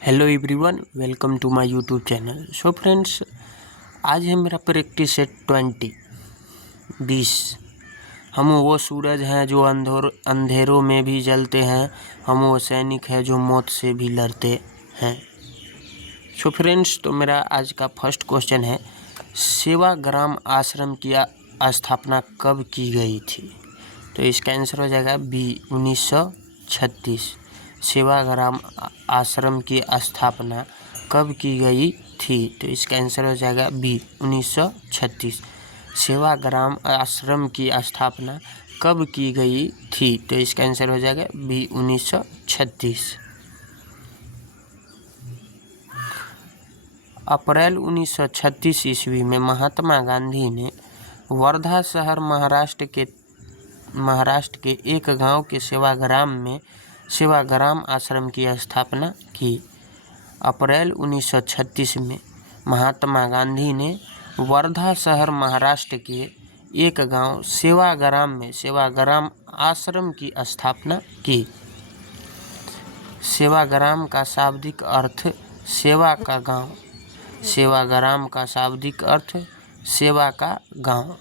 Hello everyone, welcome to my YouTube channel. So friends, आज है मेरा प्रैक्टिस सेट 20। हम वो सूरज हैं जो अंधेरों में भी जलते हैं, हम वो सैनिक हैं जो मौत से भी लड़ते हैं। सो फ्रेंड्स, तो मेरा आज का फर्स्ट क्वेश्चन है, सेवाग्राम आश्रम की स्थापना कब की गई थी? तो इसका आंसर हो जाएगा बी 1936। सेवाग्राम आश्रम की स्थापना कब की गई थी? तो इसका आंसर हो जाएगा बी 1936। सेवाग्राम आश्रम की स्थापना कब की गई थी? तो इसका आंसर हो जाएगा बी 1936। अप्रैल 1936 ईस्वी में महात्मा गांधी ने वर्धा शहर महाराष्ट्र के एक गांव के सेवाग्राम आश्रम की स्थापना की। अप्रैल 1936 में महात्मा गांधी ने वर्धा शहर महाराष्ट्र के एक गांव सेवाग्राम में सेवाग्राम आश्रम की स्थापना की। सेवाग्राम का शाब्दिक अर्थ सेवा का गांव। सेवाग्राम का शाब्दिक अर्थ सेवा का गांव।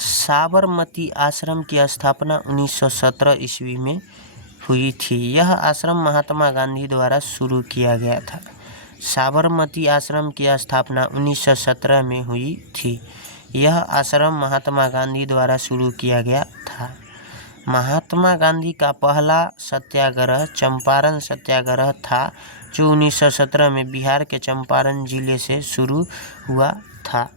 साबरमती आश्रम की स्थापना 1917 ईस्वी में हुई थी। यह आश्रम महात्मा गांधी द्वारा शुरू किया गया था। साबरमती आश्रम की स्थापना 1917 में हुई थी। यह आश्रम महात्मा गांधी द्वारा शुरू किया गया था। महात्मा गांधी का पहला सत्याग्रह चंपारण सत्याग्रह था, जो 1917 में बिहार के चंपारण जिले से शुरू हुआ था।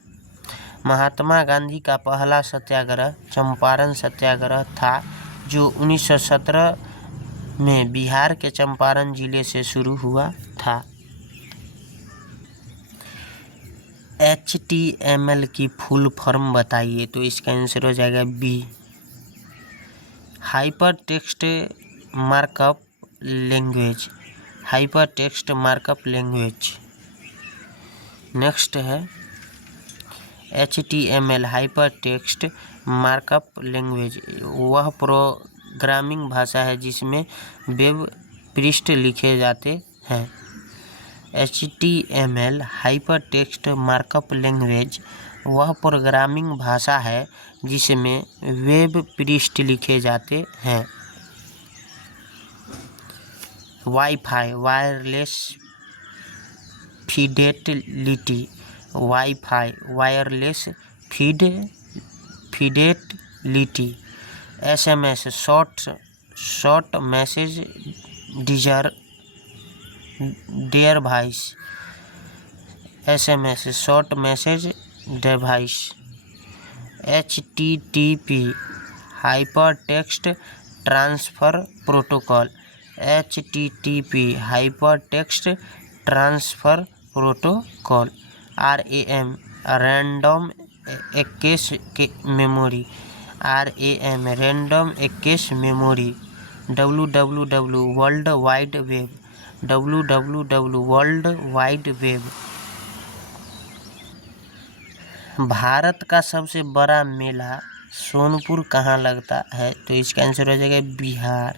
महात्मा गांधी का पहला सत्याग्रह चंपारण सत्याग्रह था, जो 1917 में बिहार के चंपारण जिले से शुरू हुआ था। HTML की फुल फॉर्म बताइए। तो इसका आंसर हो जाएगा B hypertext markup language. Hypertext markup language. Next है HTML hypertext markup language. वह प्रोग्रामिंग भाषा है जिसमें वेब पृष्ठ लिखे जाते हैं। HTML hypertext markup language वह प्रोग्रामिंग भाषा है जिसमें वेब पृष्ठ लिखे जाते हैं। WiFi wireless fidelity. WiFi wireless fidelity. SMS short message device. SMS short message device. HTTP hypertext transfer protocol. HTTP hypertext transfer protocol. RAM random access memory. RAM random access memory. www world wide web. www world wide web. Bharat का सबसे बड़ा मेला सोनपुर कहाँ लगता है? तो इसका answer हो जाएगा बिहार।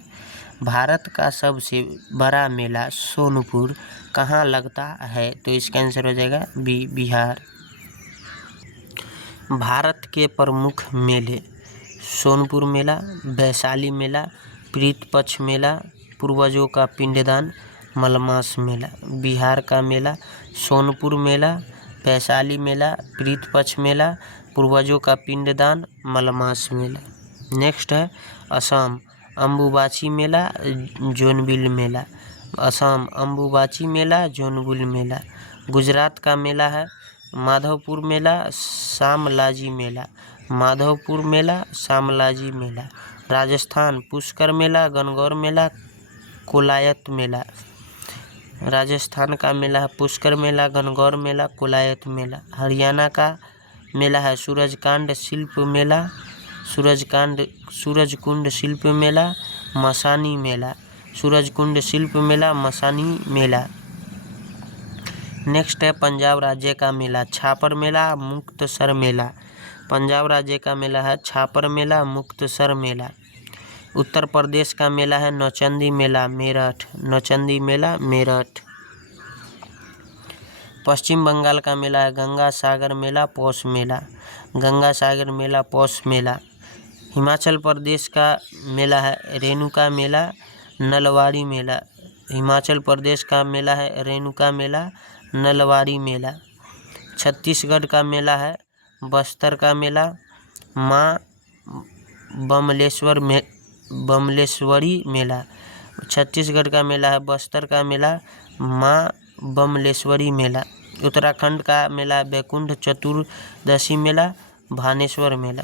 भारत का सबसे बड़ा मेला सोनपुर कहाँ लगता है? तो इसका आंसर हो जाएगा बी बिहार। भारत के प्रमुख मेले सोनपुर मेला, वैशाली मेला, पितृपक्ष मेला, पूर्वजों का पिंडदान, मलमास मेला। बिहार का मेला सोनपुर मेला, वैशाली मेला, पितृपक्ष मेला, पूर्वजों का पिंडदान, मलमास मेला। नेक्स्ट है असम अम्बुबाची मेला, जोनबिल मेला। असम अम्बुबाची मेला, जोनबिल मेला। गुजरात का मेला है माधवपुर मेला, शामलाजी मेला। माधवपुर मेला, शामलाजी मेला। राजस्थान पुष्कर मेला, गणगौर मेला, कोलायत मेला। राजस्थान का मेला है पुष्कर मेला, गणगौर मेला, कोलायत मेला। हरियाणा का मेला है सूरजकांड शिल्प मेला, सूरजकुंड शिल्प मेला, मसानी मेला। सूरजकुंड शिल्प मेला, मसानी मेला। नेक्स्ट है पंजाब राज्य का मेला छापर मेला, मुक्तसर मेला। पंजाब राज्य का मेला है छापर मेला, मुक्तसर मेला। उत्तर प्रदेश का मेला है नौचंदी मेला मेरठ, नौचंदी मेला मेरठ। पश्चिम बंगाल का मेला है गंगा सागर मेला पौष मेला, गंगा सागर मेला पौष मेला। हिमाचल प्रदेश का मेला है रेणुका मेला नलवाड़ी मेला, हिमाचल प्रदेश का मेला है रेणुका मेला नलवाड़ी मेला। छत्तीसगढ़ का मेला है बस्तर का मेला माँ बमलेश्वरी मेला, छत्तीसगढ़ का मेला है बस्तर का मेला माँ बमलेश्वरी मेला। उत्तराखंड का मेला बैकुंठ चतुर्दशी मेला भानेश्वर मेला,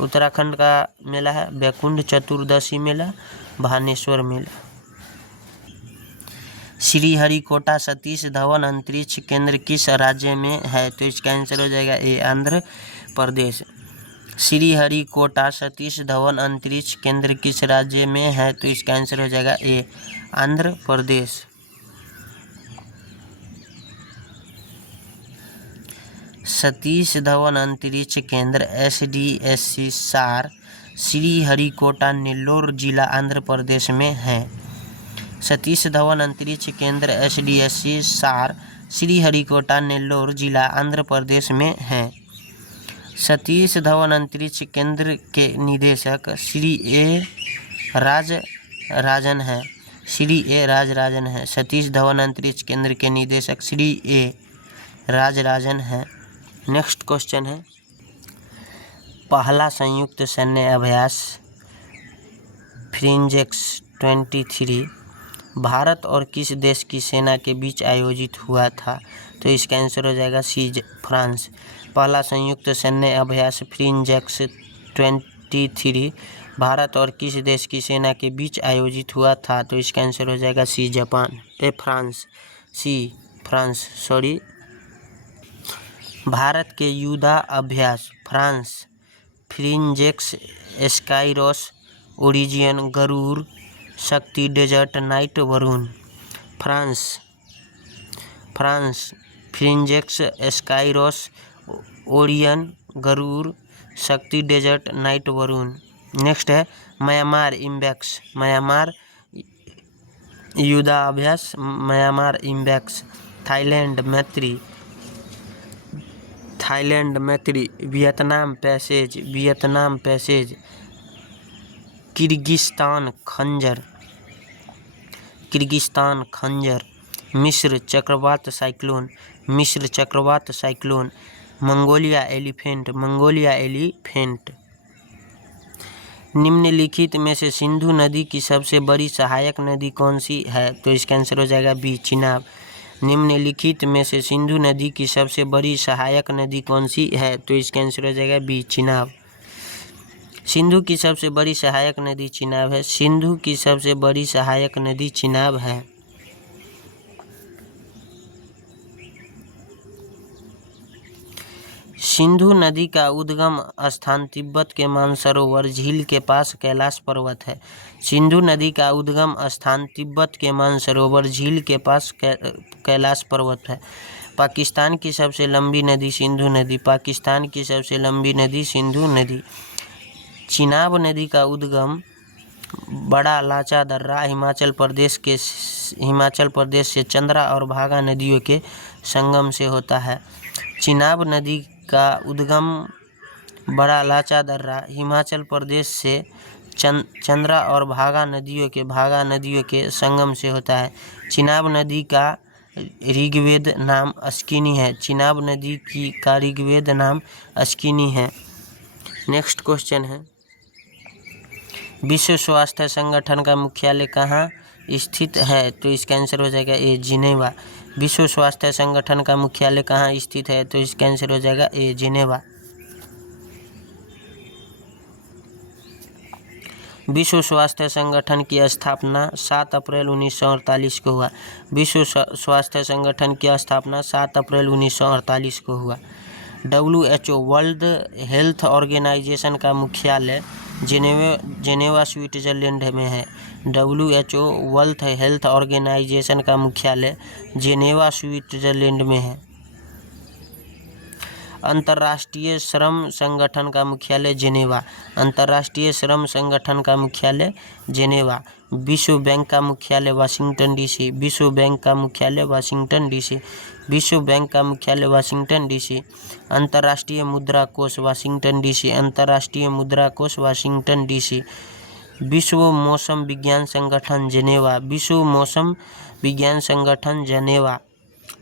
उत्तराखंड का मेला है बैकुंठ चतुर्दशी मेला भानेश्वर मेला। श्रीहरिकोटा सतीश धवन अंतरिक्ष केंद्र किस राज्य में है? तो इसका आंसर हो जाएगा ए आंध्र प्रदेश। श्रीहरिकोटा सतीश धवन अंतरिक्ष केंद्र किस राज्य में है? तो इसका आंसर हो जाएगा ए आंध्र प्रदेश। सतीश धवन अंतरिक्ष केंद्र SDSC सार श्रीहरिकोटा नेल्लोर जिला आंध्र प्रदेश में है। सतीश धवन अंतरिक्ष केंद्र SDSC सार श्रीहरिकोटा नेल्लोर जिला आंध्र प्रदेश में है। सतीश धवन अंतरिक्ष केंद्र के निदेशक श्री ए राजराजन है, श्री ए राजराजन है। सतीश धवन अंतरिक्ष केंद्र के निदेशक श्री ए राजराजन है। नेक्स्ट क्वेश्चन है पहला संयुक्त सैन्य अभ्यास फ्रिंजेक्स 23 भारत और किस देश की सेना के बीच आयोजित हुआ था? तो इसका आंसर हो जाएगा सी फ्रांस। पहला संयुक्त सैन्य अभ्यास फ्रिंजेक्स 23 भारत और किस देश की सेना के बीच आयोजित हुआ था? तो इसका आंसर हो जाएगा C Japan France sorry. Bharat के Yudh Abhyas France Frinjex Skyros Orion Garuda Shakti Desert Knight Varuna. France Frinjex Skyros Orion Garuda Shakti Desert Knight Varuna. Next है Myanmar Imbex, Myanmar Yudh Abhyas Myanmar Imbex. Thailand Maitri Vietnam passage. Kyrgyzstan Khanjar. मिस्र चक्रवात साइक्लोन। Mongolia elephant. निम्नलिखित में से सिंधु नदी की सबसे बड़ी सहायक नदी कौन सी है? तो इसका आंसर हो जाएगा बी चिनाब। निम्नलिखित में से सिंधु नदी की सबसे बड़ी सहायक नदी कौन सी है? तो इसका आंसर हो जाएगा बी चिनाब। सिंधु की सबसे बड़ी सहायक नदी चिनाब है, सिंधु की सबसे बड़ी सहायक नदी चिनाब है। सिंधु नदी का उद्गम स्थान तिब्बत के मानसरोवर झील के पास कैलाश पर्वत है। सिंधु नदी का उद्गम स्थान तिब्बत के मानसरोवर झील के पास कैलाश पर्वत है। पाकिस्तान की सबसे लंबी नदी सिंधु नदी, पाकिस्तान की सबसे लंबी नदी सिंधु नदी। चिनाब नदी का उद्गम बड़ा लाचा दर्रा हिमाचल प्रदेश से चंद्रा और भागा नदियों के संगम से होता है। चिनाब नदी का उद्गम बड़ा लाचा दर्रा हिमाचल प्रदेश से चंद्रा और भागा नदियों के संगम से होता है। चिनाब नदी का ऋग्वेद नाम अस्किनी है, चिनाब नदी का ऋग्वेद नाम अस्किनी है। नेक्स्ट क्वेश्चन है विश्व स्वास्थ्य संगठन का मुख्यालय कहाँ स्थित है? तो इसका आंसर हो जाएगा ए जिनेवा। विश्व स्वास्थ्य संगठन का मुख्यालय कहाँ स्थित है? तो इसका आंसर हो जाएगा ए जिनेवा। विश्व स्वास्थ्य संगठन की स्थापना 7 अप्रैल 1948 को हुआ। विश्व स्वास्थ्य संगठन की स्थापना 7 अप्रैल 1948 को हुआ। WHO वर्ल्ड हेल्थ ऑर्गेनाइजेशन का मुख्यालय जेनेवा स्विट्जरलैंड में है। WHO वर्ल्ड हेल्थ ऑर्गेनाइजेशन का मुख्यालय जेनेवा स्विट्जरलैंड में है। अंतर्राष्ट्रीय श्रम संगठन का मुख्यालय जेनेवा। अंतर्राष्ट्रीय श्रम संगठन का मुख्यालय जेनेवा। विश्व बैंक का मुख्यालय वाशिंगटन डीसी। विश्व बैंक का मुख्यालय वाशिंगटन डीसी। विश्व बैंक का मुख्यालय वाशिंगटन डीसी। अंतर्राष्ट्रीय मुद्रा कोष वाशिंगटन डीसी। अंतर्राष्ट्रीय मुद्रा कोष वाशिंगटन डीसी। विश्व मौसम विज्ञान संगठन जेनेवा। विश्व मौसम विज्ञान संगठन जेनेवा।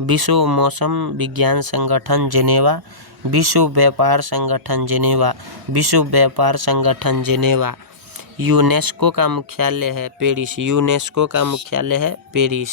विश्व मौसम विज्ञान संगठन जेनेवा। विश्व व्यापार संगठन जेनेवा। विश्व व्यापार संगठन जेनेवा। यूनेस्को का मुख्यालय है पेरिस। यूनेस्को का मुख्यालय है पेरिस।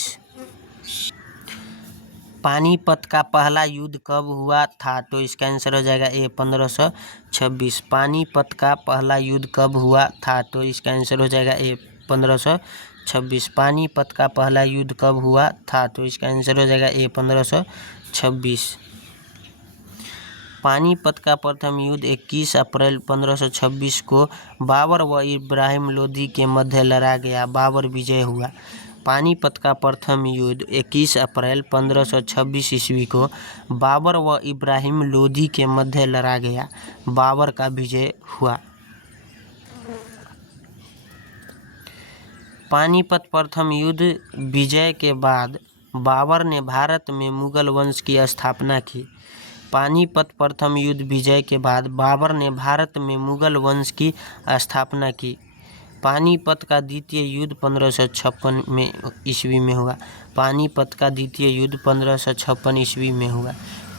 पानीपत का पहला युद्ध कब हुआ था? तो इसका आंसर हो जाएगा ए 1526। पानीपत का पहला युद्ध कब हुआ था? तो इसका आंसर हो जाएगा ए 1526। पानीपत का पहला युद्ध कब हुआ था? तो इसका आंसर हो जाएगा ए 1526। पानीपत का प्रथम युद्ध 21 अप्रैल 1526 को बाबर व इब्राहिम लोदी के मध्य लड़ा गया। बाबर विजय हुआ। पानीपत का प्रथम युद्ध 21 अप्रैल 1526 ईस्वी को बाबर व इब्राहिम लोदी के मध्य लड़ा गया। बाबर का विजय हुआ। पानीपत प्रथम युद्ध विजय के बाद बाबर ने भारत में मुगल वंश की स्थापना की। पानीपत प्रथम युद्ध विजय के बाद बाबर ने भारत में मुगल वंश की स्थापना की। पानीपत का द्वितीय युद्ध 1556 में ईस्वी में हुआ। पानीपत का द्वितीय युद्ध 1556 ईस्वी में हुआ।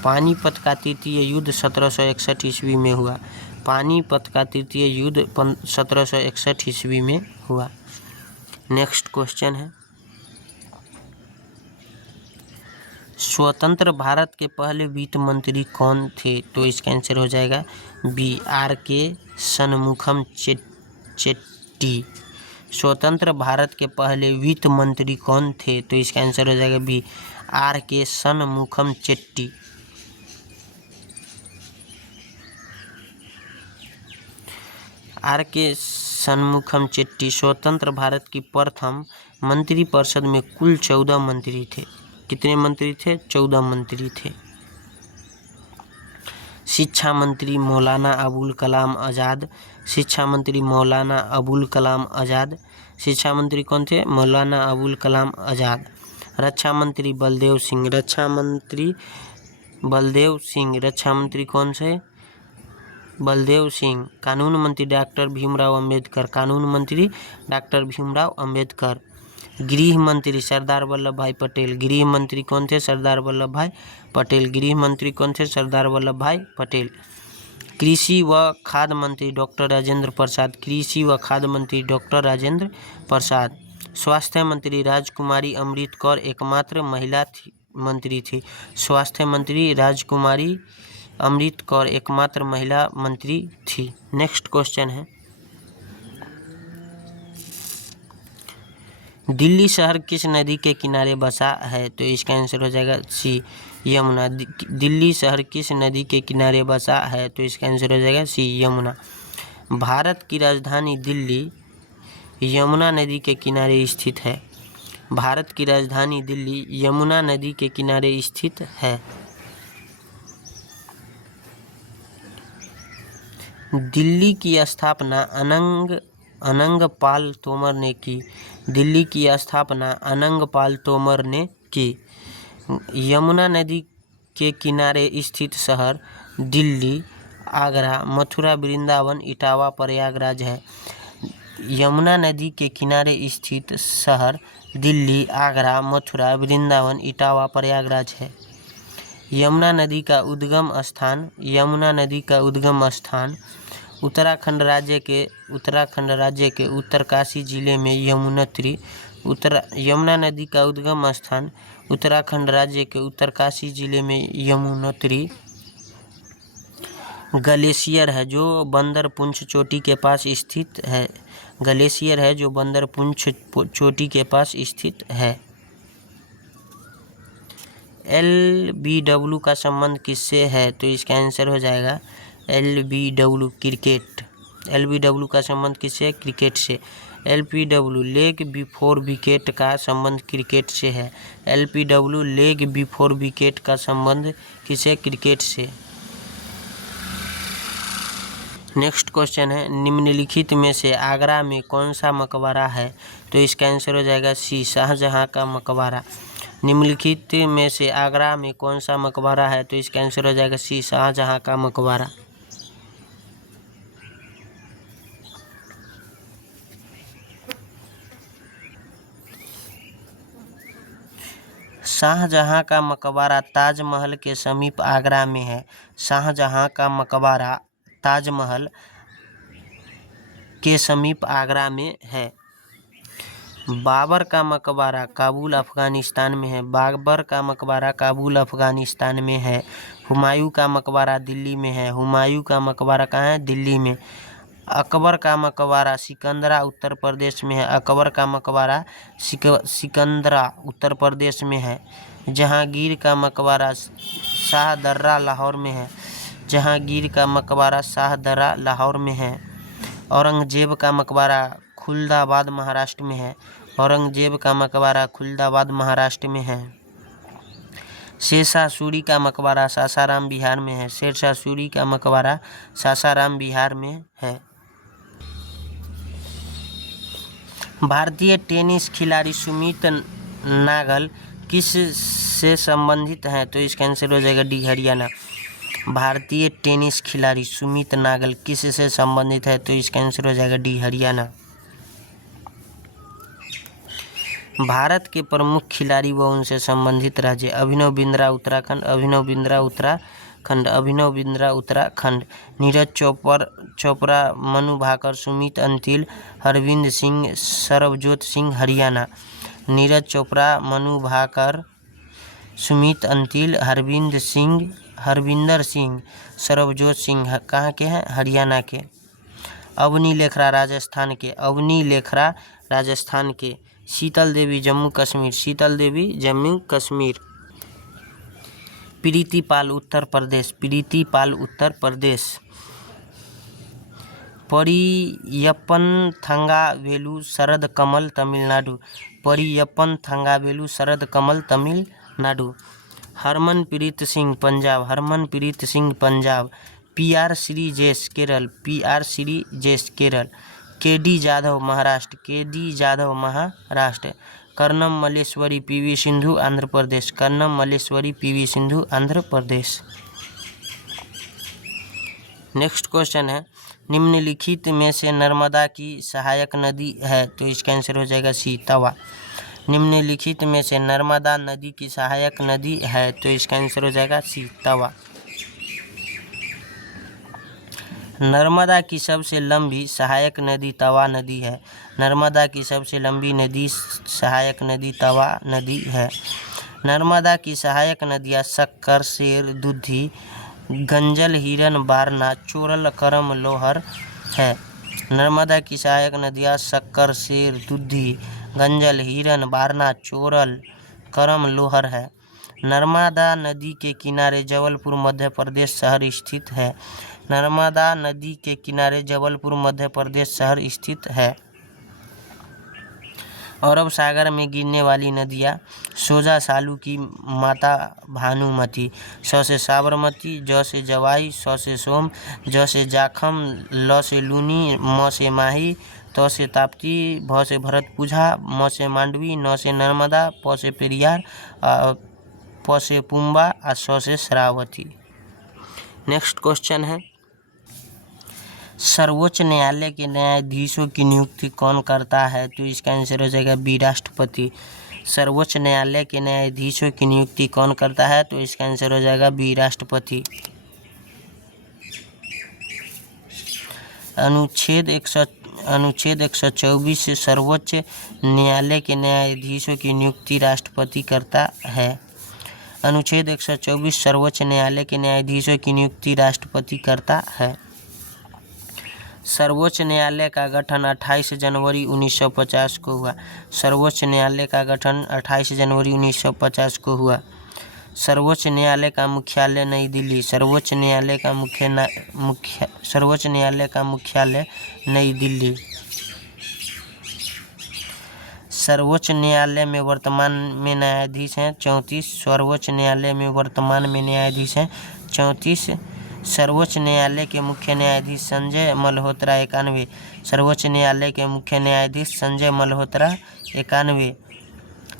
पानीपत का तृतीय युद्ध 1761 ईस्वी में हुआ। पानीपत का तृतीय युद्ध 1761 ईस्वी में हुआ। नेक्स्ट क्वेश्चन है, स्वतंत्र भारत के पहले वित्त मंत्री कौन थे? तो इसका आंसर हो जाएगा बी आर.के. शनमुखम चेट्टी। स्वतंत्र भारत के पहले वित्त मंत्री कौन थे? तो इसका आंसर हो जाएगा B R K. Shanmukham Chetty. R K. Shanmukham Chetty स्वतंत्र भारत की प्रथम मंत्रिपरिषद में कुल 14 मंत्री थे। कितने मंत्री थे? 14 मंत्री थे। शिक्षा मंत्री मौलाना अबुल कलाम आज़ाद। शिक्षा मंत्री मौलाना अबुल कलाम आज़ाद। शिक्षा मंत्री कौन थे? मौलाना अबुल कलाम आज़ाद। रक्षा मंत्री बलदेव सिंह। रक्षा मंत्री बलदेव सिंह। रक्षा मंत्री कौन से? बलदेव सिंह। कानून मंत्री डॉक्टर भीमराव अंबेडकर। कानून मंत्री डॉक्टर भीमराव अंबेडकर। गृह मंत्री सरदार वल्लभ भाई पटेल। गृह मंत्री कौन थे? सरदार वल्लभ भाई पटेल। गृह मंत्री कौन थे? सरदार वल्लभ भाई पटेल। कृषि व खाद्य मंत्री डॉक्टर राजेंद्र प्रसाद। कृषि व खाद्य मंत्री डॉक्टर राजेंद्र प्रसाद। स्वास्थ्य मंत्री राजकुमारी अमृत कौर एकमात्र महिला मंत्री थी। स्वास्थ्य मंत्री राजकुमारी अमृत कौर एकमात्र महिला मंत्री थी। नेक्स्ट क्वेश्चन है, दिल्ली शहर किस नदी के किनारे बसा है? तो इसका आंसर हो जाएगा सी यमुना। दिल्ली शहर किस नदी के किनारे बसा है? तो इसका आंसर हो जाएगा सी यमुना। भारत की राजधानी दिल्ली यमुना नदी के किनारे स्थित है। भारत की राजधानी दिल्ली यमुना नदी के किनारे स्थित है। दिल्ली की स्थापना अनंगपाल तोमर ने की। दिल्ली की स्थापना अनंगपाल तोमर ने की। यमुना नदी के किनारे स्थित शहर दिल्ली, आगरा, मथुरा, वृंदावन, इटावा, प्रयागराज है। यमुना नदी के किनारे स्थित शहर दिल्ली, आगरा, मथुरा, वृंदावन, इटावा, प्रयागराज है। यमुना नदी का उद्गम स्थान उत्तराखंड राज्य के उत्तरकाशी जिले में यमुनोत्री। यमुना नदी का उद्गम स्थान उत्तराखंड राज्य के उत्तरकाशी जिले में यमुनोत्री ग्लेशियर है जो बंदरपुंछ चोटी के पास स्थित है। ग्लेशियर है जो बंदरपुंछ चोटी के पास स्थित है। LBW का संबंध किससे है? तो इसका आंसर हो जाएगा LBW क्रिकेट। LBW का संबंध किससे? क्रिकेट से। LBW लेग बिफोर विकेट का संबंध क्रिकेट से है। LBW लेग बिफोर विकेट का संबंध किससे? क्रिकेट से। नेक्स्ट क्वेश्चन है, निम्नलिखित में से आगरा में कौन सा मकबरा है? तो इसका आंसर हो जाएगा सी, शाहजहां का मकबरा। निम्नलिखित में से आगरा में कौन सा मकबरा है? तो इसका आंसर हो जाएगा सी, शाहजहां का मकबरा। शाहजहां का मकबरा ताजमहल के समीप आगरा में है। शाहजहां का मकबरा ताजमहल के समीप आगरा में है। बाबर का मकबरा काबुल अफगानिस्तान में है। बाबर का मकबरा काबुल अफगानिस्तान में है। हुमायूं का मकबरा दिल्ली में है। हुमायूं का मकबरा कहाँ है? दिल्ली में। अकबर का मकबरा सिकंदरा उत्तर प्रदेश में है। अकबर का मकबरा सिकंदरा उत्तर प्रदेश में है। जहांगीर का मकबरा शाहदर्रा लाहौर में है। जहांगीर का मकबरा शाहदर्रा लाहौर में है। औरंगजेब का मकबरा खुलदाबाद महाराष्ट्र में है। औरंगजेब का मकबरा खुलदाबाद महाराष्ट्र में है। शेरशाह सूरी का मकबरा सासाराम बिहार में है। शेरशाह सूरी का मकबरा सासाराम बिहार में है। भारतीय टेनिस खिलाड़ी सुमित नागल किस से संबंधित हैं? तो इसका आंसर हो जाएगा डी, हरियाणा। भारतीय टेनिस खिलाड़ी सुमित नागल किस से संबंधित है? तो इसका आंसर हो जाएगा डी, हरियाणा। भारत के प्रमुख खिलाड़ी व उनसे संबंधित राज्य: अभिनव बिंद्रा उत्तराखंड, अभिनव बिंद्रा उत्तराखंड, अभिनव बिंद्रा उत्तराखंड। नीरज चोपड़ा, मनु भाकर, सुमित अंतिल, हरविंदर सिंह, सरबजोत सिंह, हरियाणा। नीरज चोपड़ा, मनु भाकर, सुमित अंतिल, हरविंदर सिंह, सरबजोत सिंह कहाँ के हैं? हरियाणा के। अवनी लेखरा राजस्थान के। अवनी लेखरा राजस्थान के। Sheetal Devi Jammu Kashmir. Sheetal Devi Jammu Kashmir. Preeti Pal Uttar Pradesh. Preeti Pal Uttar Pradesh. Mariyappan Thangavelu Sharath Kamal Tamil Nadu. Mariyappan Thangavelu Sharath Kamal Tamil Nadu. Harmanpreet Singh Punjab. Harmanpreet Singh Punjab. PR Sreejesh Kerala. PR Sreejesh Kerala. KD Jadhav Maharashtra. KD Jadhav Maharashtra. Karnam Malleswari PV Sindhu Andhra Pradesh. Karnam Malleswari PV Sindhu Andhra Pradesh. Next question है, निम्नलिखित में से नर्मदा की सहायक नदी है? तो इसका आंसर हो जाएगा सी, तवा। निम्नलिखित में से नर्मदा नदी की सहायक नदी है? तो इसका आंसर हो जाएगा सी, तवा। नर्मदा की सबसे लंबी सहायक नदी तवा नदी है। नर्मदा की सबसे लंबी नदी सहायक नदी तवा नदी है। नर्मदा की सहायक नदियाँ शक्कर, शेर, दुधी, गंजल, हिरन, बारना, चोरल, करम, लोहर है। नर्मदा की सहायक नदियाँ शक्कर, शेर, दुधी, गंजल, हिरन, बारना, चोरल, करम, लोहर है। नर्मदा नदी के किनारे जबलपुर मध्य प्रदेश शहर स्थित है। नर्मदा नदी के किनारे जबलपुर मध्य प्रदेश शहर स्थित है। अरब सागर में गिरने वाली नदियाँ: सोजा सालू की माता भानुमती, स से साबरमती, ज से जवाई, स से सोम, ज से जाखम, ल से लूनी, म से माही, त से ताप्ती, भ से भरतपुझा, म से मांडवी, न से नर्मदा, प से पेरियार, प से पुम्बा, स से शरावती। नेक्स्ट क्वेश्चन है, सर्वोच्च न्यायालय के न्यायाधीशों की नियुक्ति कौन करता है? तो इसका आंसर हो जाएगा बी, राष्ट्रपति। सर्वोच्च न्यायालय के न्यायाधीशों की नियुक्ति कौन करता है? तो इसका आंसर हो जाएगा बी, राष्ट्रपति। अनुच्छेद 124 से सर्वोच्च न्यायालय के न्यायाधीशों की नियुक्ति राष्ट्रपति करता है। अनुच्छेद 124 सर्वोच्च न्यायालय के न्यायाधीशों की नियुक्ति राष्ट्रपति करता है। सर्वोच्च न्यायालय का गठन 28 जनवरी 1950 को हुआ। सर्वोच्च न्यायालय का गठन 28 जनवरी 1950 को हुआ। सर्वोच्च न्यायालय का मुख्यालय नई दिल्ली। सर्वोच्च न्यायालय का मुख्यालय नई दिल्ली। सर्वोच्च न्यायालय में वर्तमान में न्यायाधीश हैं 34। सर्वोच्च न्यायालय में वर्तमान में न्यायाधीश हैं 34। सर्वोच्च न्यायालय के मुख्य न्यायाधीश संजय मल्होत्रा 91। सर्वोच्च न्यायालय के मुख्य न्यायाधीश संजय मल्होत्रा 91।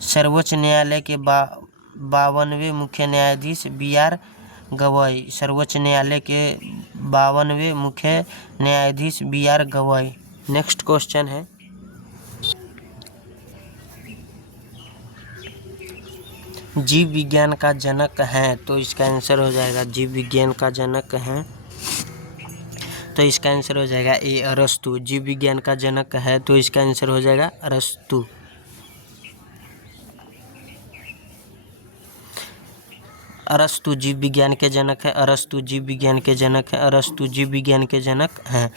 सर्वोच्च न्यायालय के 52वें मुख्य न्यायाधीश BR गवई। सर्वोच्च न्यायालय के 52वें मुख्य न्यायाधीश BR गवई। नेक्स्ट क्वेश्चन है, जीव विज्ञान का जनक है, तो इसका आंसर हो जाएगा, जीव विज्ञान का जनक है तो इसका आंसर हो जाएगा ए अरस्तु। जीव विज्ञान का जनक है तो इसका आंसर हो जाएगा अरस्तु। अरस्तु जीव विज्ञान के जनक है। अरस्तु जीव विज्ञान के जनक है। अरस्तु जीव विज्ञान के जनक हैं।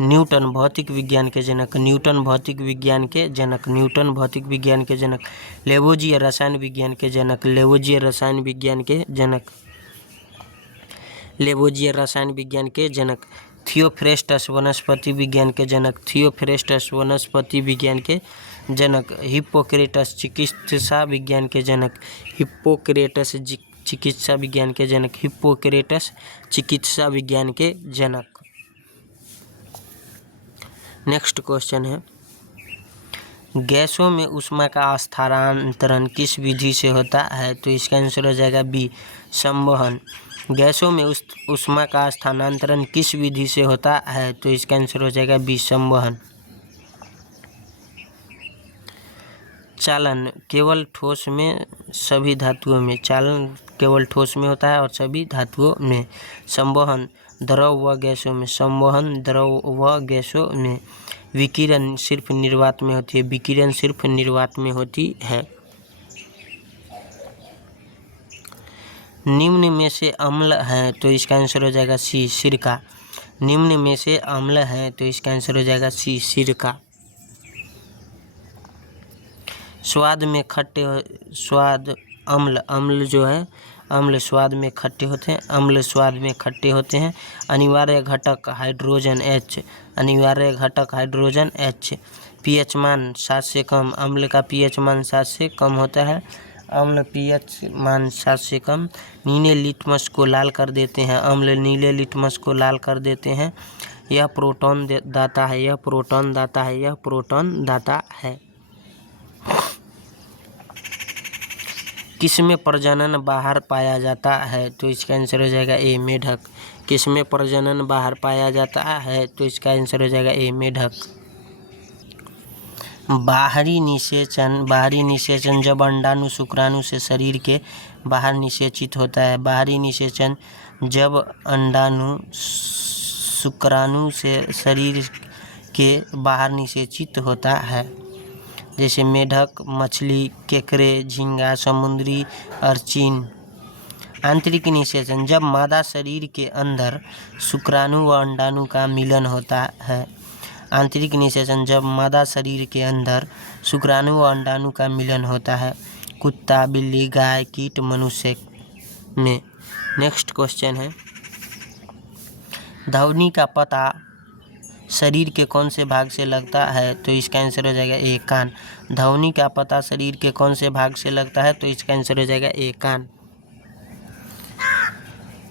न्यूटन भौतिक विज्ञान के जनक। न्यूटन भौतिक विज्ञान के जनक। न्यूटन भौतिक विज्ञान के जनक। लेवोजियर रसायन विज्ञान के जनक। लेवोजियर रसायन विज्ञान के जनक। लेवोजियर रसायन विज्ञान के जनक। थियोफ्रेस्टस वनस्पति विज्ञान के जनक। थियोफ्रेस्टस वनस्पति विज्ञान के जनक। हिप्पोक्रेटस चिकित्सा विज्ञान के जनक। हिप्पोक्रेटस चिकित्सा विज्ञान के जनक। हिप्पोक्रेटस चिकित्सा विज्ञान के जनक। नेक्स्ट क्वेश्चन है, गैसों में ऊष्मा का स्थानांतरण किस विधि से होता है, तो इसका आंसर हो जाएगा बी संवहन। गैसों में ऊष्मा का स्थानांतरण किस विधि से होता है, तो इसका आंसर हो जाएगा बी संवहन। चालन केवल ठोस में सभी धातुओं में। चालन केवल ठोस में होता है और सभी धातुओं में। संवहन द्रव व गैसों में। संवहन द्रव व गैसों में। विकिरण सिर्फ निर्वात में होती है। विकिरण सिर्फ निर्वात में होती है। निम्न में से अम्ल है, तो इसका आंसर हो जाएगा सी सिरका। निम्न में से अम्ल है, तो इसका आंसर हो जाएगा सी सिरका। स्वाद में खट्टे स्वाद अम्ल जो है, अम्ल स्वाद में खट्टे होते हैं। अम्ल स्वाद में खट्टे होते हैं। अनिवार्य घटक हाइड्रोजन H। अनिवार्य घटक हाइड्रोजन H। pH मान 7 से कम। अम्ल का pH मान 7 से कम होता है। अम्ल pH मान 7 से कम। नीले लिटमस को लाल कर देते हैं। अम्ल नीले लिटमस को लाल कर देते हैं। यह प्रोटॉन दाता है। यह प्रोटॉन दाता है। यह प्रोटॉन दाता है। किसमें प्रजनन बाहर पाया जाता है, तो इसका आंसर हो जाएगा ए मेढक। किसमें प्रजनन बाहर पाया जाता है, तो इसका आंसर हो जाएगा ए मेढक। बाहरी निषेचन। बाहरी निषेचन जब अंडाणु शुक्राणु से शरीर के बाहर निषेचित होता है। बाहरी निषेचन जब अंडाणु शुक्राणु से शरीर के बाहर निषेचित होता है। जैसे मेढक, मछली, केकड़े, झींगा, समुद्री अर्चिन। आंतरिक निषेचन जब मादा शरीर के अंदर शुक्राणु व अंडाणु का मिलन होता है। आंतरिक निषेचन जब मादा शरीर के अंदर शुक्राणु व अंडाणु का मिलन होता है। कुत्ता, बिल्ली, गाय, कीट, मनुष्य में। नेक्स्ट क्वेश्चन है, ध्वनि का पता शरीर के कौन से भाग से लगता है, तो इसका आंसर हो जाएगा ए कान। ध्वनि का पता शरीर के कौन से भाग से लगता है, तो इसका आंसर हो जाएगा ए कान।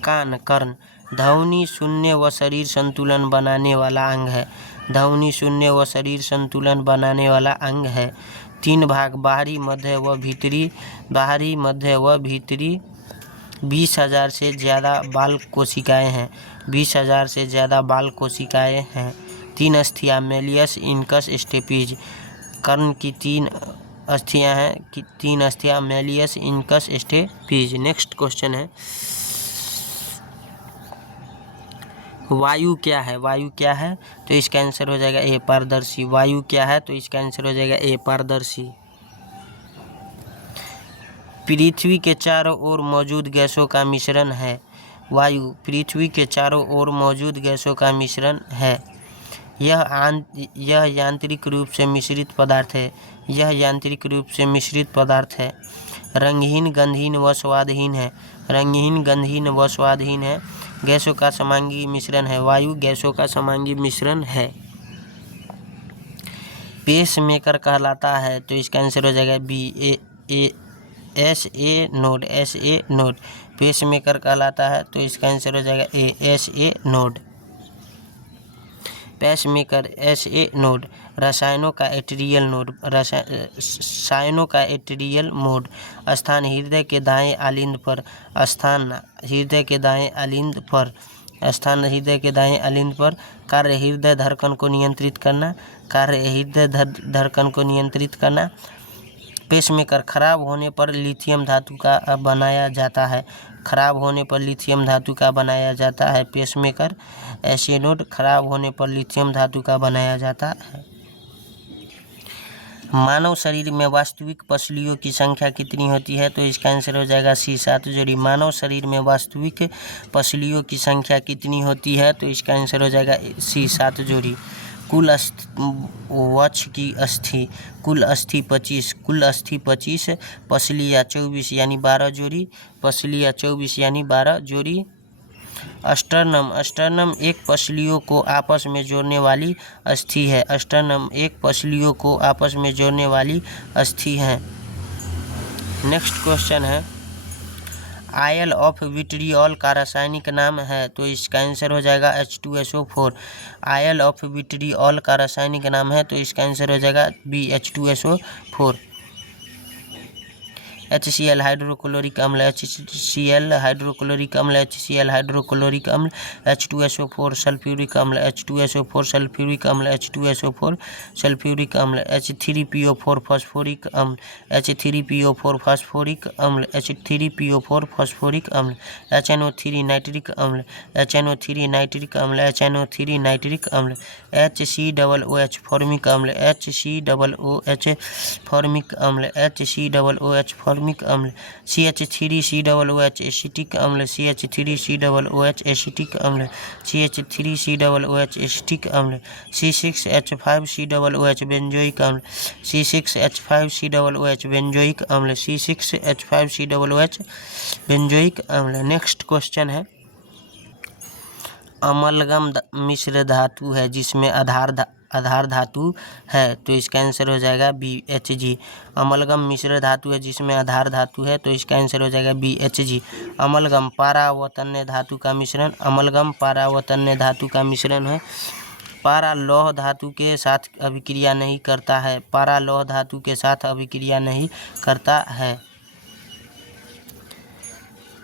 कान कर्ण। ध्वनि शून्य व शरीर संतुलन बनाने वाला अंग है। ध्वनि शून्य व शरीर संतुलन बनाने वाला अंग है। 3 भाग बाहरी, मध्य व भीतरी। बाहरी, मध्य व भीतरी। 20,000 से ज़्यादा बाल कोशिकाएँ हैं। 20,000 से ज़्यादा बाल कोशिकाएँ हैं। 3 अस्थियाँ मेलियस, इनकस, स्टेपीज। कर्ण की 3 अस्थियाँ हैं कि 3 अस्थियाँ malleus, incus, stapes. Next question है, वायु क्या है। वायु क्या है, तो इसका आंसर हो जाएगा ए पारदर्शी। वायु क्या है, तो इसका आंसर हो जाएगा ए पारदर्शी। पृथ्वी के चारों ओर मौजूद गैसों का मिश्रण है। वायु पृथ्वी के चारों ओर मौजूद गैसों का मिश्रण है। यह यांत्रिक रूप से मिश्रित पदार्थ है। यह यांत्रिक रूप से मिश्रित पदार्थ है। रंगहीन, गंधहीन व स्वादहीन है। रंगहीन, गंधहीन व स्वादहीन है। गैसों का समांगी मिश्रण है। वायु गैसों का समांगी मिश्रण है। पेस मेकर कहलाता है, तो इसका आंसर हो जाएगा बी नोड पेसमेकर कहलाता है, तो इसका आंसर हो जाएगा ए, SA node. Pacemaker SA node. रसायनों का एट्रियल मोड, स्थान हृदय के दाएं आलिंद पर, कार्य हृदय धड़कन को नियंत्रित करना, पेसमेकर खराब होने पर लिथियम धातु का बनाया जाता है, पेसमेकर एसिनोड खराब होने पर लिथियम धातु का बनाया जाता है। मानव शरीर में वास्तविक पसलियों की संख्या कितनी होती है, तो इसका आंसर हो जाएगा सी, 7 जोड़ी। मानव शरीर में वास्तविक पसलियों की संख्या कितनी होती है, तो इसका आंसर हो जाएगा सी, 7 जोड़ी। कुल वक्ष की अस्थि, कुल अस्थि 25, पसलियाँ 24 यानी 12 जोड़ी, अस्टर्नम एक पसलियों को आपस में जोड़ने वाली अस्थि है। नेक्स्ट क्वेश्चन है, आयल ऑफ विट्रियोल का रासायनिक नाम है, तो इसका आंसर हो जाएगा H2SO4। आयल ऑफ विट्रियोल का रासायनिक नाम है, तो इसका आंसर हो जाएगा बी, H2SO4। HCl हाइड्रोक्लोरिक अम्ल, HCl हाइड्रोक्लोरिक अम्ल, H2SO4 सल्फ्यूरिक अम्ल, H2SO4 सल्फ्यूरिक अम्ल, H2SO4 सल्फ्यूरिक अम्ल, H3PO4 फास्फोरिक अम्ल, H3PO4 फास्फोरिक अम्ल, H3PO4 फास्फोरिक अम्ल, HNO3 नाइट्रिक अम्ल, HNO3 नाइट्रिक अम्ल, HNO3 नाइट्रिक अम्ल, HCOOH फॉर्मिक अम्ल, HCOOH फॉर्मिक अम्ल, HCOOH फॉर्मिक अम्ल, CH3COOH एसिटिक अम्ल, CH3COOH एसिटिक अम्ल, CH3COOH एसिटिक अम्ल, C6H5COOH बेंजोइक अम्ल, C6H5COOH बेंजोइक अम्ल, C6H5COOH बेंजोइक अम्ल। नेक्स्ट क्वेश्चन है, अमलगम मिश्र धातु है जिसमें आधार धातु है, तो इसका आंसर हो जाएगा बी, Hg। अमलगम मिश्र धातु है जिसमें आधार धातु है, तो इसका आंसर हो जाएगा बी, Hg। अमलगम पारा व तन्य धातु का मिश्रण है। पारा लौह धातु के साथ अभिक्रिया नहीं करता है।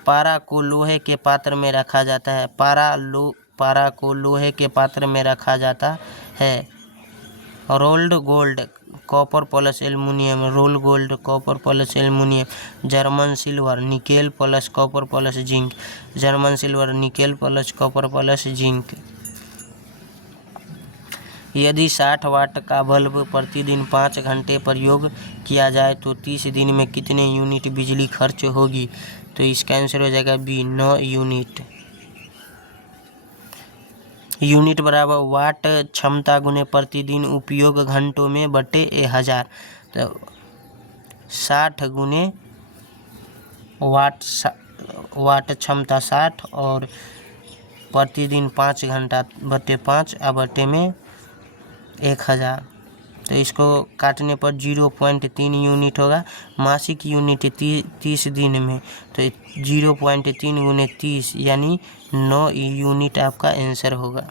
पारा को लोहे के पात्र में रखा जाता है। पारा को लोहे के पात्र में रखा जाता है। Rolled gold copper plus aluminium, roll gold copper plus aluminium, German silver nickel plus copper plus zinc, German silver nickel plus copper plus zinc. यदि 60 वाट का बल्ब प्रतिदिन 5 घंटे प्रयोग किया जाए तो 30 दिन में कितने यूनिट बिजली खर्च होगी, तो इसका आंसर हो जाएगा बी, 9 यूनिट। यूनिट बराबर वाट क्षमता गुने प्रतिदिन उपयोग घंटों में बटे 1000, तो 60 गुने वाट क्षमता 60 और प्रतिदिन 5 घंटा बटे 5 बटे में 1000, तो इसको काटने पर 0.3 यूनिट होगा। मासिक यूनिट 30 दिन में, तो 0.3 गुने 30 यानी 9 यूनिट आपका आंसर होगा।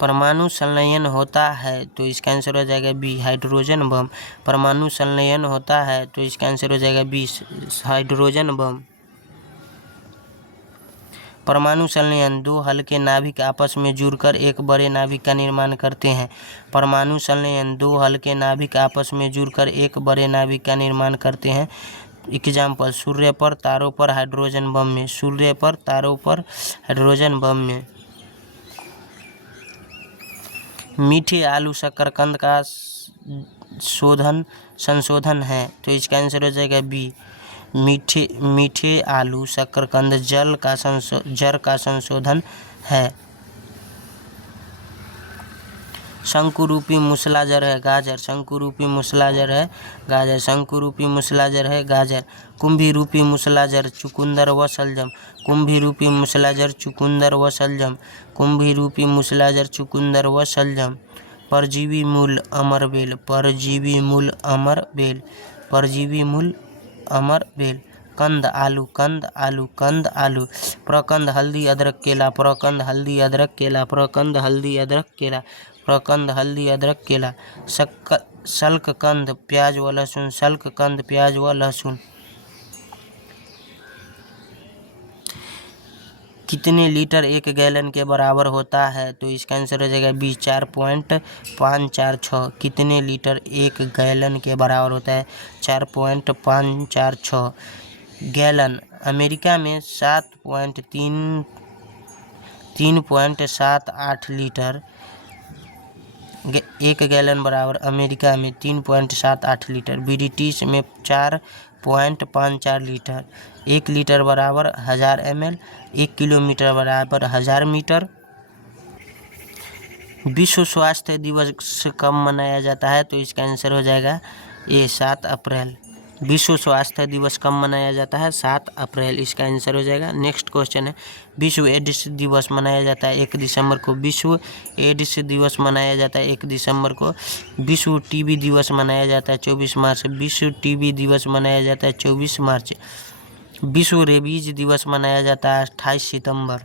परमाणु संलयन होता है, तो इसका आंसर हो जाएगा बी, हाइड्रोजन बम। परमाणु संलयन होता है, तो इसका आंसर हो जाएगा बी, हाइड्रोजन बम। परमाणु संलयन 2 हल्के नाभिक आपस में जुड़कर एक बड़े नाभिक का निर्माण करते हैं। परमाणु संलयन 2 हल्के नाभिक आपस में जुड़कर एक बड़े नाभिक का निर्माण करते हैं। एग्जाम्पल, सूर्य पर तारों पर हाइड्रोजन बम में, सूर्य पर तारों पर हाइड्रोजन बम में। मीठे आलू शकरकंद का संशोधन है, तो इसका आंसर हो जाएगा बी, मीठे आलू शकरकंद जर का संशोधन है। शंकुरूपी मूसलाजर है गाजर, शंकुरूपी मूसलाजर है गाजर, शंकुरूपी मूसलाजर है गाजर। कुंभीरूपी मूसलाजर चुकंदर व शलजम, कुंभीरूपी मूसलाजर चुकंदर व शलजम, कुंभीरूपी मूसलाजर चुकंदर व शलजम। परजीवी मूल अमरबेल, परजीवी मूल अमरबेल, परजीवी मूल अमरबेल। कंद आलू, कंद आलू, कंद आलू। प्रकंद हल्दी अदरक केला, प्रकंद हल्दी अदरक केला, प्रकंद हल्दी अदरक केला, प्रकंद हल्दी अदरक केला। सल्ककंद प्याज व लहसुन, सल्ककंद प्याज व लहसुन। कितने लीटर 1 गैलन के बराबर होता है? तो इसका आंसर हो जाएगा बी 4.546। कितने लीटर 1 गैलन के बराबर होता है? 4.546 गैलन। अमेरिका में 3.78 लीटर 1 गैलन बराबर, अमेरिका में 3.78 लीटर। ब्रिटिश में 4.54 लीटर। 1 लीटर बराबर 1000 ml, 1 किलोमीटर बराबर 1000 मीटर। विश्व स्वास्थ्य दिवस कब मनाया जाता है? तो इसका आंसर हो जाएगा ए 7 अप्रैल। विश्व स्वास्थ्य दिवस कब मनाया जाता है? 7 अप्रैल, इसका आंसर हो जाएगा। नेक्स्ट क्वेश्चन है, विश्व एड्स दिवस मनाया जाता है 1 दिसंबर को। विश्व एड्स दिवस मनाया जाता है 1 दिसंबर को। विश्व टीबी दिवस मनाया जाता है 24 मार्च। विश्व टीबी दिवस मनाया जाता है 24 मार्च। विश्व रेबीज दिवस मनाया जाता है 28 सितंबर।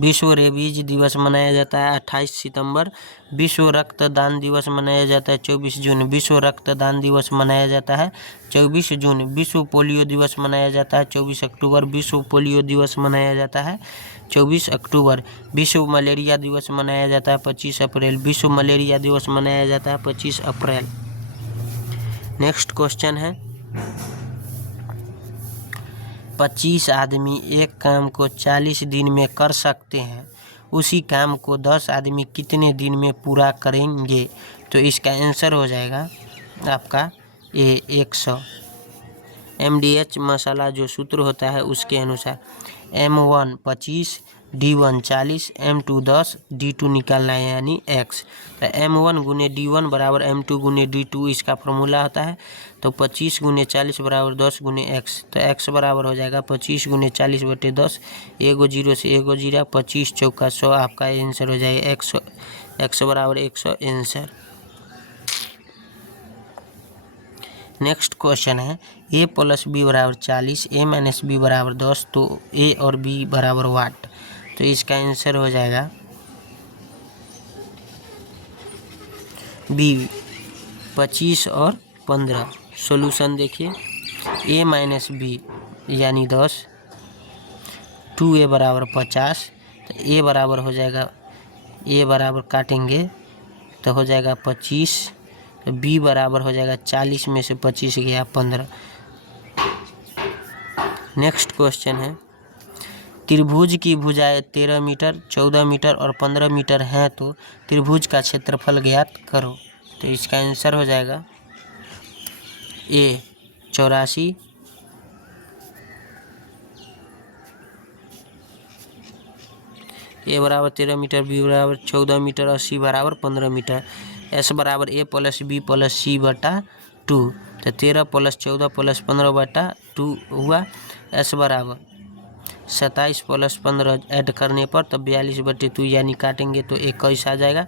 विश्व रेबीज दिवस मनाया जाता है 28 सितंबर। विश्व रक्तदान दिवस मनाया जाता है 24 जून। विश्व रक्तदान दिवस मनाया जाता है 24 जून। विश्व पोलियो दिवस मनाया जाता है 24 अक्टूबर। विश्व पोलियो दिवस मनाया जाता है 24 अक्टूबर। विश्व मलेरिया दिवस मनाया जाता है 25 अप्रैल। विश्व मलेरिया दिवस मनाया जाता है 25 अप्रैल। नेक्स्ट क्वेश्चन है, 25 आदमी एक काम को 40 दिन में कर सकते हैं, उसी काम को 10 आदमी कितने दिन में पूरा करेंगे? तो इसका आंसर हो जाएगा आपका ए 100। MDH मसाला जो सूत्र होता है उसके अनुसार M1 25, D1 40, M2 10, D2 निकालना है यानी x। तो M1 गुने D1 बराबर M2 गुने D2 इसका फॉर्मूला होता है। तो 25 गुने 40 बराबर 10 गुने x। तो x बराबर हो जाएगा 25 गुने 40 बटे 10। एगो जीरो से एगो जीरा, 25 चौका 100, आपका आंसर हो जाएगा 100। x बराबर 100 आंसर। नेक्स्ट क्वेश्चन है, a + b बराबर 40, a - b बराबर 10, तो a और b बराबर वाट। तो इसका आंसर हो जाएगा b 25 और 15। सॉल्यूशन देखिए, a - b यानी 10, 2a बराबर 50। तो a बराबर हो जाएगा, a बराबर काटेंगे तो हो जाएगा 25। b बराबर हो जाएगा 40 में से 25 गया 15। नेक्स्ट क्वेश्चन है, त्रिभुज की भुजाएं 13 मीटर, 14 मीटर और 15 मीटर हैं, तो त्रिभुज का क्षेत्रफल ज्ञात करो। तो इसका आंसर हो जाएगा ए 84, ए बराबर 13 मीटर, बी बराबर 14 मीटर और सी बराबर 15 मीटर। एस बराबर a + b + c बटा 2। तो 13 + 14 + 15 बटा 2 हुआ। एस बराबर 27 + 15 ऐड करने पर तब 42 बटे 2 यानी काटेंगे तो 21 आ जाएगा।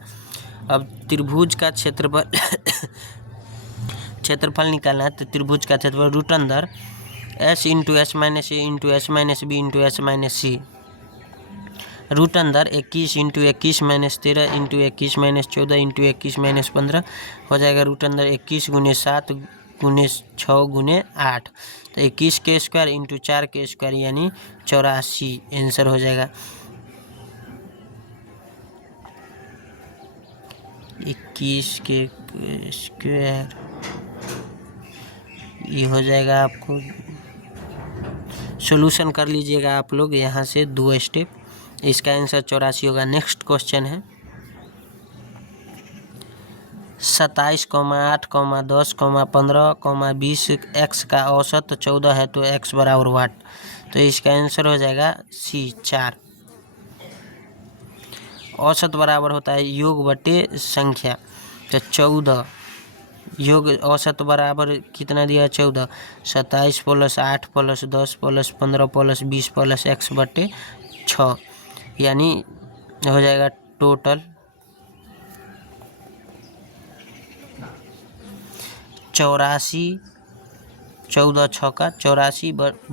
अब त्रिभुज का क्षेत्रफल निकालना है। तो त्रिभुज का क्षेत्रफल रूट अंदर s × s - a × s - b × s - c, root अंदर 21 × 21 - 13 × 21 - 14 × 21 - 15 हो जाएगा। रूट अंदर 21 × 7 × 6 × 8। तो 21 के स्क्वायर × 4 के स्क्वायर यानी 84 आंसर हो जाएगा। 21 के स्क्वायर ये हो जाएगा, आपको सॉल्यूशन कर लीजिएगा आप लोग यहाँ से 2 स्टेप। इसका आंसर 84 होगा। नेक्स्ट क्वेश्चन है, 27, 8, 10, 15, 20 x का औसत 14 है, तो x बराबर वाट। तो इसका आंसर हो जाएगा C 4। औसत बराबर होता है योग बटे संख्या। तो 14 योग औसत बराबर कितना दिया? 14। 27 + 8 + 10 + 15 + 20 + x बटे 6 यानी हो जाएगा टोटल 84, 14 छक्का 84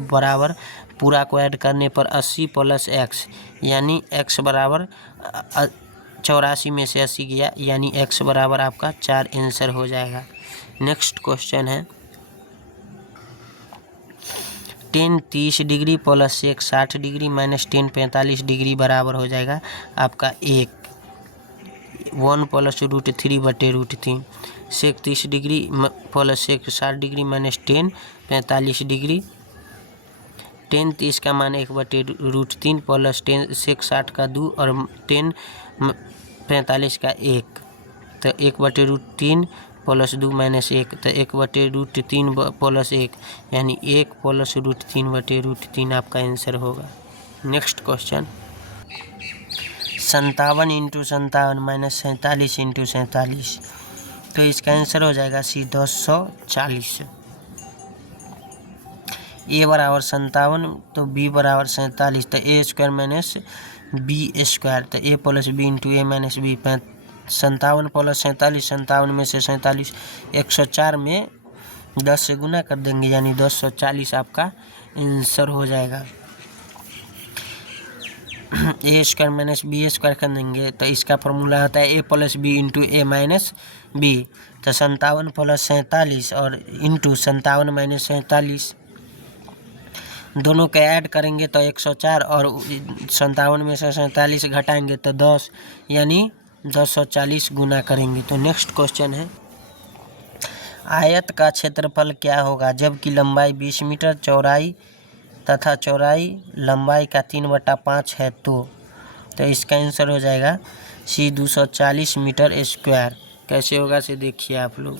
बराबर पूरा को ऐड करने पर 80 प्लस x, यानी x बराबर 84 में से 80 गया, यानी x बराबर आपका 4 आंसर हो जाएगा। नेक्स्ट क्वेश्चन है 10 30 degree plus 1 60 degree minus 10 45 degree बराबर हो जाएगा आपका 1 plus √3/√3। Sec 30 degree plus sec 60 degree minus 10 45 degree. 10 30 का मान 1/√3 प्लस 10 सेक 60 का 2 और 10 45 का 1, तो 1/√3 प्लस 2 माइनस 1, तो 1/√3 प्लस 1, यानी 1 प्लस √3/√3 आपका आंसर होगा। नेक्स्ट क्वेश्चन 57 × 57 माइनस 47 × 47, तो इसका आंसर हो जाएगा सी 240। ए बराबर 57 तो बी बराबर 47, तो ए स्क्वायर माइनस बी स्क्वायर, तो ए प्लस बी इंटू ए माइनस बी। 57 प्लस 47, 57 में से 47 104 में 10 से गुना कर देंगे, यानी 240 आपका आंसर हो जाएगा। ए स्क्वायर माइनस बी स्क्वायर कर देंगे, तो इसका फॉर्मूला होता है ए प्लस बी इंटू ए माइनस बी। तो 57 प्लस 47 और इंटू 57 माइनस 47, दोनों के ऐड करेंगे तो 104, और 57 में से 47 घटाएंगे तो 10, यानी 240 गुना करेंगे। तो नेक्स्ट क्वेश्चन है आयत का क्षेत्रफल क्या होगा जबकि लंबाई 20 मीटर, चौड़ाई तथा चौड़ाई लंबाई का 3/5 है, तो इसका आंसर हो जाएगा सी 240 मीटर स्क्वायर। कैसे होगा से देखिए आप लोग।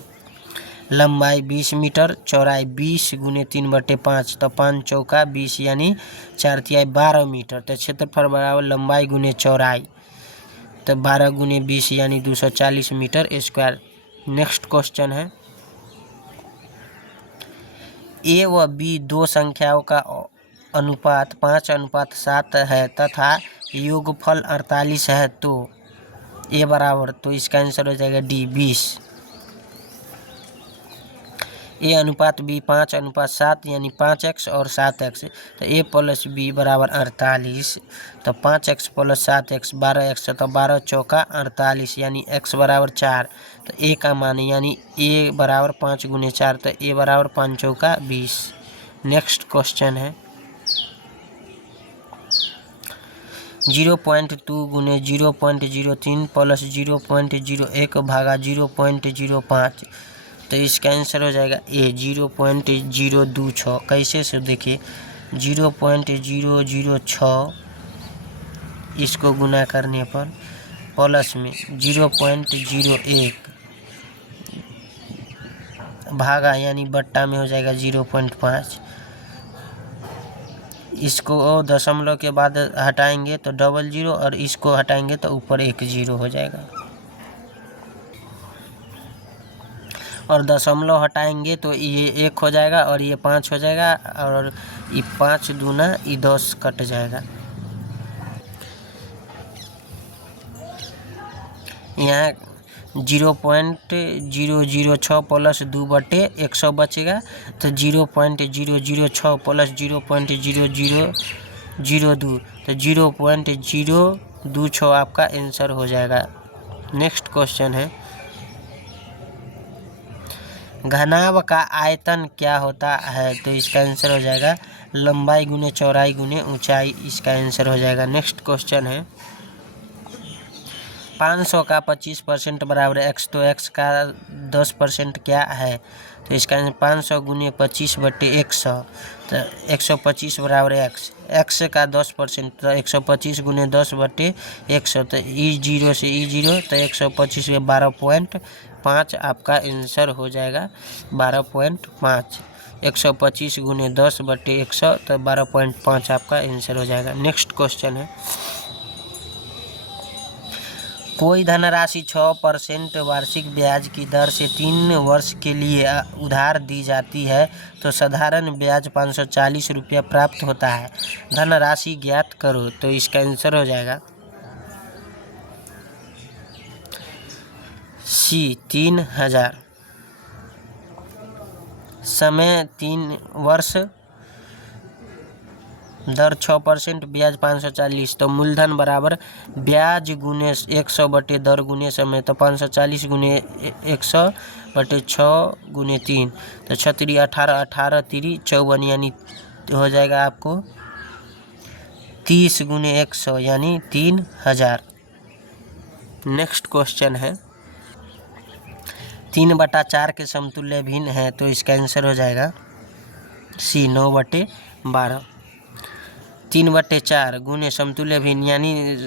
लंबाई 20 मीटर, चौड़ाई 20 गुने 3/5, तो 5 चौका 20, यानी 4 तिहाई 12 मीटर। तो क्षेत्रफल बराबर लंबाई गुने चौड़ाई, तो 12 गुने 20 यानी 240 मीटर स्क्वायर। नेक्स्ट क्वेश्चन है ए व बी दो संख्याओं का अनुपात 5:7 है तथा योगफल 48 है, तो ए बराबर, तो इसका आंसर हो जाएगा डी 20। ए अनुपात बी 5:7 यानी 5x और 7x, तो ए प्लस बी बराबर 48, तो 5x प्लस 7x 12x, तो 12 चौका 48, यानी x बराबर 4, तो ए का मान यानी ए बराबर 5 गुने 4, तो ए बराबर 5 चौका 20। नेक्स्ट क्वेश्चन है 0.2 गुने 0.03 प्लस 0.01 भागा 0.05, तो इसका आंसर हो जाएगा ए 0.026। कैसे से देखिए 0.006 इसको गुना करने पर प्लस में 0.01 भागा यानी बट्टा में हो जाएगा 0.5। इसको दशमलव के बाद हटाएंगे तो 00, और इसको हटाएंगे तो ऊपर 10 हो जाएगा, और दशमलव हटाएंगे तो ये 1 हो जाएगा और ये 5 हो जाएगा, और ये 5 दूना ये 10 कट जाएगा। यहाँ 0.006 प्लस 2/100 बचेगा, तो 0.006 प्लस 0.0002, तो 0.026 आपका आंसर हो जाएगा। नेक्स्ट क्वेश्चन है घनाभ का आयतन क्या होता है, तो इसका आंसर हो जाएगा लंबाई गुने चौड़ाई गुने ऊंचाई, इसका आंसर हो जाएगा। नेक्स्ट क्वेश्चन है 500 का 25% बराबर x, तो x का 10% क्या है, तो इसका 500 गुने 25/100, तो 125 बराबर x का 10%, तो 125 गुने 10/100, तो E0 से E0, तो 125 में 12.5 आपका आंसर हो जाएगा 12.5। 125 गुने 10/100, तो 12.5 आपका आंसर हो जाएगा। नेक्स्ट क्वेश्चन है कोई धनराशि 6% वार्षिक ब्याज की दर से 3 वर्ष के लिए उधार दी जाती है, तो साधारण ब्याज 540 रुपया प्राप्त होता है, धनराशि ज्ञात करो, तो इसका आंसर हो जाएगा सी 3000। समय 3 वर्ष, दर 6%, ब्याज 540। तो मूलधन बराबर ब्याज गुने 100 बटे दर गुने समय, तो 540 गुने 100 बटे 6 गुने 3, तो 6 18, 18 3 54, यानी हो जाएगा आपको 30 गुने 100 यानी 3000। नेक्स्ट क्वेश्चन है 3/4 के समतुल्य भिन्न है, तो इसका आंसर हो जाएगा सी 9/12। 3/4 गुने समतुल्य भिन्न यानी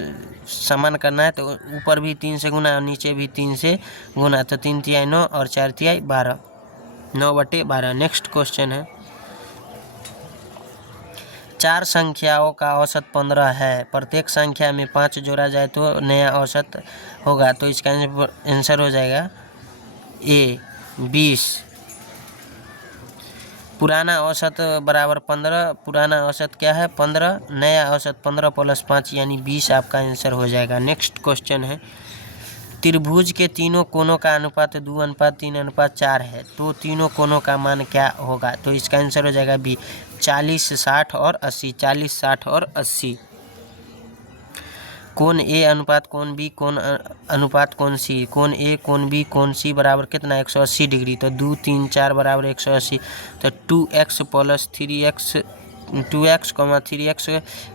समान करना है, तो ऊपर भी 3 से गुना और नीचे भी 3 से गुना, तो 3 तिहाई 9 और 4 तिहाई 12, 9/12। नेक्स्ट क्वेश्चन है 4 संख्याओं का औसत 15 है, प्रत्येक संख्या में 5 जोड़ा जाए तो नया औसत होगा, तो इसका आंसर हो जाएगा ए 20। पुराना औसत बराबर 15, पुराना औसत क्या है 15, नया औसत 15 + 5 यानी 20 आपका आंसर हो जाएगा। नेक्स्ट क्वेश्चन है त्रिभुज के तीनों कोनों का अनुपात 2:3:4 है, तो तीनों कोनों का मान क्या होगा, तो इसका आंसर हो जाएगा बी 40, 60 और 80, 40, 60 और 80। कोण ए अनुपात कोण बी कोण अनुपात कोण सी, कोण ए कोण बी कोण सी बराबर कितना 180 डिग्री, तो 2 3 4 बराबर 180, तो 2x + 3x 2x, 3x,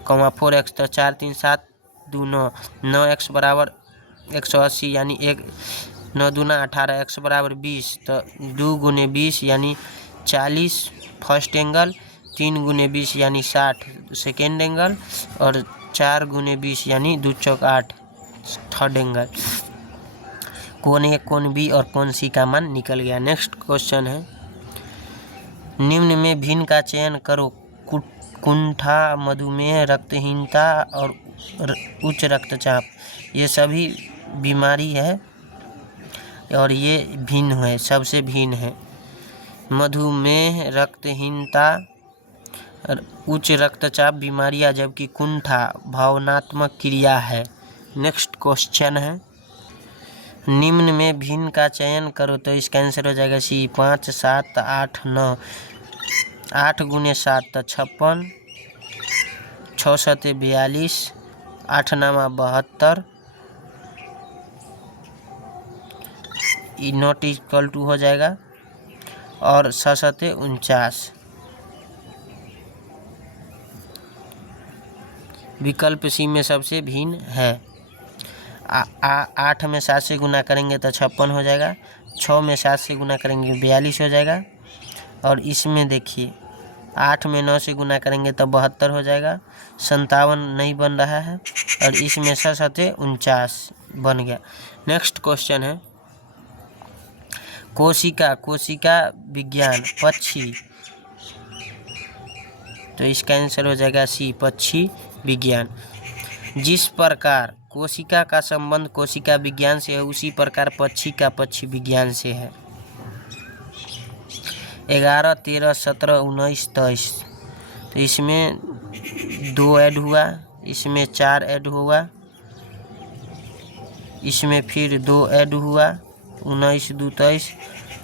4x, तो 4 3 7 2 9, 9x बराबर 180 यानी 9 दूना 18, x बराबर 20, तो 2 गुने 20 यानी 40 फर्स्ट एंगल, 3 गुने 20 यानी 60 सेकेंड एंगल, और 4 गुने 20 यानी 2 चौक 8 थर्ड एंगल। कोण ए कोण बी और कोण सी का मान निकल गया। नेक्स्ट क्वेश्चन है निम्न में भिन्न का चयन करो, कुंठा, मधुमेह, रक्तहीनता और उच्च रक्तचाप, ये सभी बीमारी है और ये भिन्न है, सबसे भिन्न है। मधुमेह, रक्तहीनता, उच्च रक्तचाप बीमारियां, जबकि कुंठा भावनात्मक क्रिया है। नेक्स्ट क्वेश्चन है निम्न में भिन्न का चयन करो, तो इसका आंसर हो जाएगा सी 5 7 8 9, 8 गुने 7 तो 56, 6 7 42, 8 9 72, नॉट इक्वल टू हो जाएगा, और 6 7 49। विकल्प सी में सबसे भिन्न है। 8 में 7 से गुना करेंगे तो 56 हो जाएगा, 6 में 7 से गुना करेंगे 42 हो जाएगा, और इसमें देखिए 8 में 9 से गुना करेंगे तो 72 हो जाएगा, 57 नहीं बन रहा है, और इसमें 6 7 49 बन गया। नेक्स्ट क्वेश्चन है कोशिका विज्ञान पक्षी, तो इसका आंसर हो जाएगा सी पक्षी विज्ञान। जिस प्रकार कोशिका का संबंध कोशिका विज्ञान से है, उसी प्रकार पक्षी का पक्षी विज्ञान से है। 11 13 17 19 23, तो इसमें 2 ऐड हुआ, इसमें 4 ऐड हुआ, इसमें फिर 2 ऐड हुआ, 19 2 23,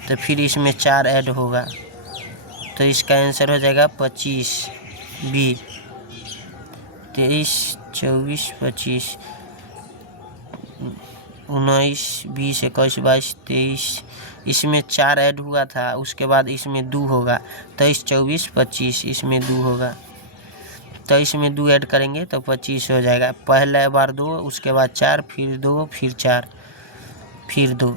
तो फिर इसमें 4 ऐड होगा, तो इसका आंसर हो जाएगा 25 बी 23 24 25 19 20 21 22 23, इसमें 4 ऐड हुआ था, उसके बाद इसमें 2 होगा, 23 24 25, इसमें 2 होगा, तो इसमें 2 ऐड करेंगे तो 25 हो जाएगा। पहला बार 2, उसके बाद 4, फिर 2, फिर 4, फिर 2।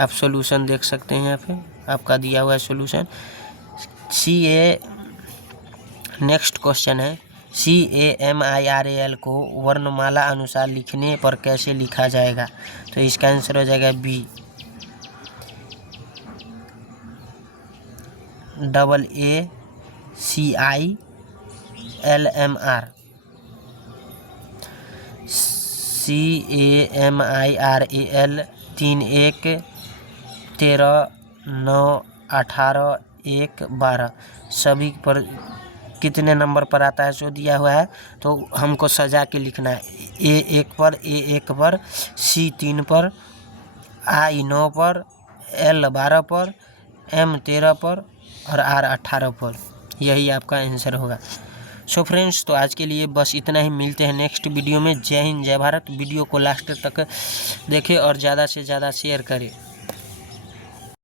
आप सॉल्यूशन देख सकते हैं यहाँ पे आपका दिया हुआ है सॉल्यूशन। नेक्स्ट क्वेश्चन है CAMIRAL को वर्णमाला अनुसार लिखने पर कैसे लिखा जाएगा, तो इसका आंसर हो जाएगा बी AACILMR। CAMIRAL 3 1 13 9 18 1 12 सभी पर कितने नंबर पर आता है सो दिया हुआ है, तो हमको सजा के लिखना है। A1 पर, A1 पर, C 3 पर, I 9 पर, L 12 पर, M 13 पर और R 18 पर। यही आपका आंसर होगा। सो फ्रेंड्स, तो आज के लिए बस इतना ही। मिलते हैं नेक्स्ट वीडियो में। जय हिंद, जय भारत। वीडियो को लास्ट तक देखें और ज़्यादा से ज़्यादा शेयर करें।